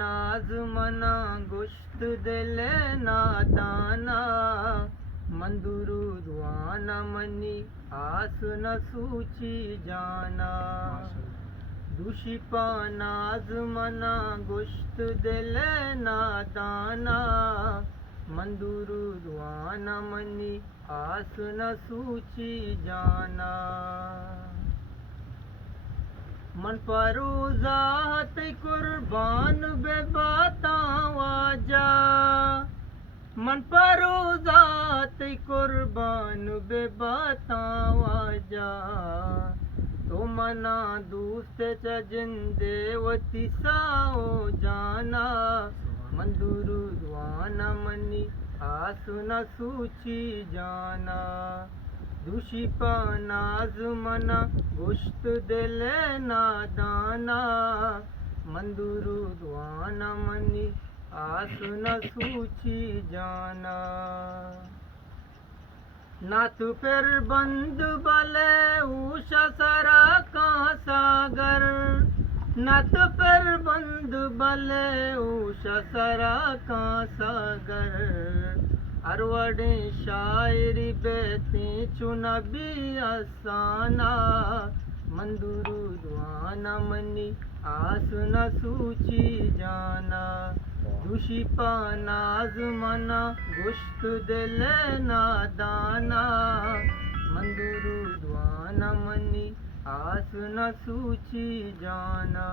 नाज मना गुश्त दिले नादाना मंदुरु दुआना मनी आस न सूची जाना दुशिपा नाज मना गुश्त दिले नादाना मंदुरु दुआना मनी आस न सूची जाना मन परोजात कुर्बान बेबाता वाजा मन परोजात कुर्बान बेबाता वाजा तो मना दूस्त जिंदेवती साओ जाना मंदुरु दुआना मनी आस न सूची जाना दुशिपा नाज मना गुश्त दिले नादाना मंदुरु दुआना मनी आस न सूची जाना नाथ फिर बंद बले ऊषा सरा का सागर नाथ फिर बंद बले ऊषा सरा का सागर अरवड़े शायरी बेती चुनबी असाना मंदुरु दुआना मनी आस न सूची जाना दुशिपा नाज मना गुश्त दिले नादाना मंदुरु दुआना मनी आस न सूची जाना।